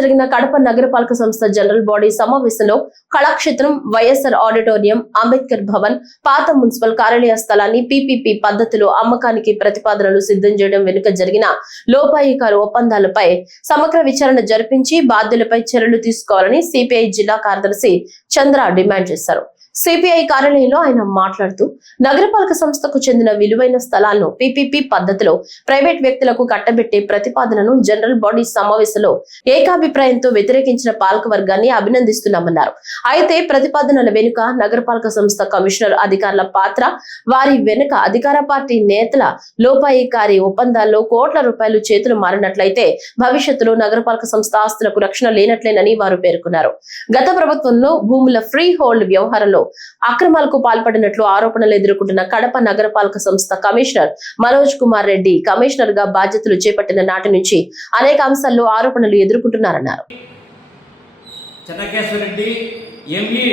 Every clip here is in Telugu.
జరిగిన కడప నగరపాలక సంస్థ జనరల్ బాడీ సమావేశంలో కళాక్షేత్రం, వైఎస్ఆర్ ఆడిటోరియం, అంబేద్కర్ భవన్, పాత మున్సిపల్ కార్యాలయ స్థలాన్ని పీపీపీ పద్ధతిలో అమ్మకానికి ప్రతిపాదనలు సిద్ధం చేయడం వెనుక జరిగిన లోపాయికారు ఒప్పందాలపై సమగ్ర విచారణ జరిపించి బాధ్యులపై చర్యలు తీసుకోవాలని సిపిఐ జిల్లా కార్యదర్శి చంద్ర డిమాండ్ చేశారు. సిపిఐ కార్యాలయంలో ఆయన మాట్లాడుతూ నగరపాలక సంస్థకు చెందిన విలువైన స్థలాలను పీపీపీ పద్ధతిలో ప్రైవేట్ వ్యక్తులకు కట్టబెట్టే ప్రతిపాదనను జనరల్ బాడీ సమావేశంలో ఏకాభిప్రాయంతో వ్యతిరేకించిన పాలక వర్గాన్ని అభినందిస్తున్నామన్నారు. అయితే ప్రతిపాదనల వెనుక నగరపాలక సంస్థ కమిషనర్ అధికారుల పాత్ర, వారి వెనుక అధికార పార్టీ నేతల లోపాయికారి ఒప్పందాల్లో కోట్ల రూపాయలు చేతులు మారినట్లయితే భవిష్యత్తులో నగరపాలక సంస్థ ఆస్తులకు రక్షణ లేనట్లేనని వారు పేర్కొన్నారు. గత ప్రభుత్వంలో భూముల ఫ్రీ హోల్డ్ వ్యవహారంలో అక్రమాలకు పాల్పడినట్లు ఆరోపణలు ఎదుర్కొంటున్న కడప నగరపాలక సంస్థ కమిషనర్ మనోజ్ కుమార్ రెడ్డి కమిషనర్ గా బాధ్యతలు చేపట్టిన నాటి నుంచి అనేక అంశాల్లో ఆరోపణలు ఎదుర్కొంటున్నారన్నారు. చెన్నకేశ్వరరెడ్డి, ఎంఈ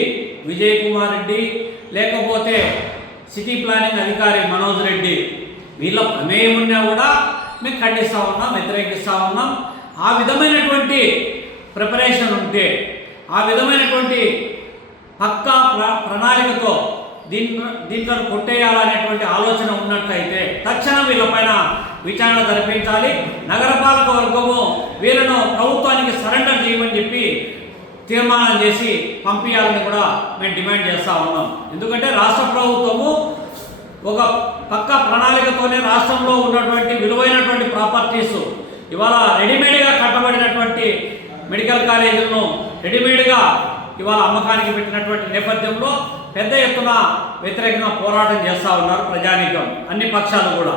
విజయ్ కుమార్ రెడ్డి, లేకపోతే సిటీ ప్లానింగ్ అధికారి మనోజ్ రెడ్డి, వీళ్ళ ప్రమేయం ఉన్నా కూడా మేము ఖండిస్తా ఉన్నాం, వ్యతిరేకిస్తా ఉన్నాం. ఆ విధమైనటువంటి ప్రిపరేషన్ ఉంటే, ఆ విధమైనటువంటి పక్కా ప్రణాళికతో దీంట్లో కొట్టేయాలనేటువంటి ఆలోచన ఉన్నట్లయితే తక్షణం వీళ్ళపైన విచారణ జరిపించాలి. నగరపాలక వర్గము వీళ్ళను ప్రభుత్వానికి సరెండర్ చేయమని చెప్పి తీర్మానం చేసి పంపించాలని కూడా మేము డిమాండ్ చేస్తూ ఉన్నాం. ఎందుకంటే రాష్ట్ర ప్రభుత్వము ఒక పక్క ప్రణాళికతోనే రాష్ట్రంలో ఉన్నటువంటి విలువైనటువంటి ప్రాపర్టీస్ ఇవాళ రెడీమేడ్గా కట్టబడినటువంటి మెడికల్ కాలేజీలను రెడీమేడ్గా ఇవాళ అమ్మకానికి పెట్టినటువంటి నేపథ్యంలో పెద్ద ఎత్తున వ్యతిరేకంగా పోరాటం చేస్తూ ఉన్నారు ప్రజానీకం, అన్ని పక్షాలు కూడా.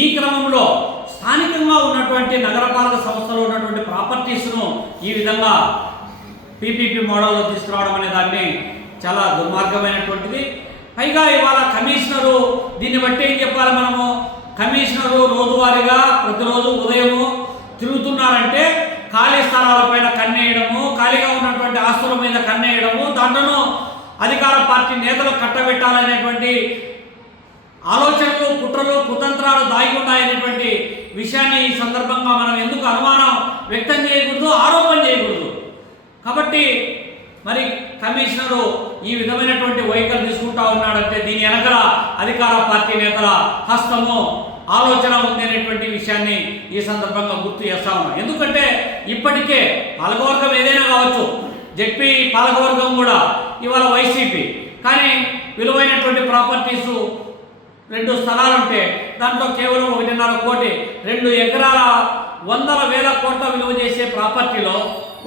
ఈ క్రమంలో స్థానికంగా ఉన్నటువంటి నగరపాలక సంస్థలో ఉన్నటువంటి ప్రాపర్టీస్ను ఈ విధంగా పీపీపీ మోడల్లో తీసుకురావడం అనే దాన్ని చాలా దుర్మార్గమైనటువంటిది. పైగా ఇవాళ కమిషనరు దీన్ని బట్టి ఏం చెప్పాలి, మనము కమిషనరు రోజువారీగా ప్రతిరోజు ఉదయము తిరుగుతున్నారంటే ఖాళీ స్థలాలపైన కన్నేయడము, ఖాళీగా ఉన్నటువంటి ఆస్తుల మీద కన్నేయడము, దాంట్లోనూ అధికార పార్టీ నేతలు కట్టబెట్టాలనేటువంటి ఆలోచనలు, కుట్రలు, కుతంత్రాలు దాగి ఉన్నాయనేటువంటి విషయాన్ని ఈ సందర్భంగా మనం ఎందుకు అనుమానం వ్యక్తం చేయకూడదు, ఆరోపణ చేయకూడదు. కాబట్టి మరి కమిషనరు ఈ విధమైనటువంటి వైఖరి తీసుకుంటా ఉన్నాడంటే దీని వెనకల అధికార పార్టీ నేతల హస్తము, ఆలోచన ఉంది అనేటువంటి విషయాన్ని ఈ సందర్భంగా గుర్తు చేస్తా ఉన్నాం. ఎందుకంటే ఇప్పటికే పాలకవర్గం ఏదైనా కావచ్చు, జెడ్పీ పాలకవర్గం కూడా ఇవాళ వైసీపీ, కానీ విలువైనటువంటి ప్రాపర్టీసు 2 స్థలాలుంటే దాంట్లో కేవలం 1.5 కోటి, 2 ఎకరాల 100,000 కోట్ల విలువ చేసే ప్రాపర్టీలో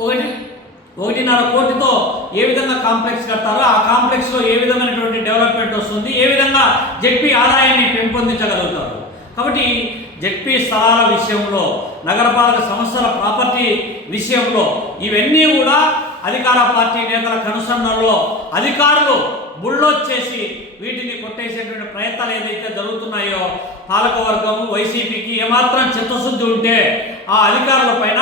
1.5 కోటితో ఏ విధంగా కాంప్లెక్స్ కడతారో, ఆ కాంప్లెక్స్లో ఏ విధమైనటువంటి డెవలప్మెంట్ వస్తుంది, ఏ విధంగా జెడ్పీ ఆదాయాన్ని పెంపొందించగలుగుతారు. కాబట్టి జెడ్పీ స్థలాల విషయంలో, నగరపాలక సంస్థల ప్రాపర్టీ విషయంలో ఇవన్నీ కూడా అధికార పార్టీ నేతల కనుసన్నల్లో అధికారులు బుల్డోజ్ వీటిని కొట్టేసేటువంటి ప్రయత్నాలు ఏదైతే జరుగుతున్నాయో పాలకవర్గము వైసీపీకి ఏమాత్రం చిత్తశుద్ధి ఉంటే ఆ అధికారుల పైన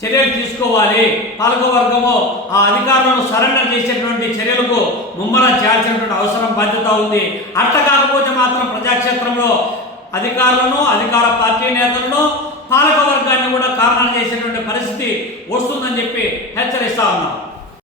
చర్యలు తీసుకోవాలి. పాలకవర్గము ఆ అధికారులను సరెండర్ చేసేటువంటి చర్యలకు ముమ్మరం చేయాల్సినటువంటి అవసరం, బాధ్యత ఉంది. అట్ట కాకపోతే మాత్రం ప్రజాక్షేత్రంలో అధికారులను, అధికార పార్టీ నేతలను, పాలకవర్గాన్ని కూడా కారణాలు చేసేటువంటి పరిస్థితి వస్తుందని చెప్పి హెచ్చరిస్తా ఉన్నాం.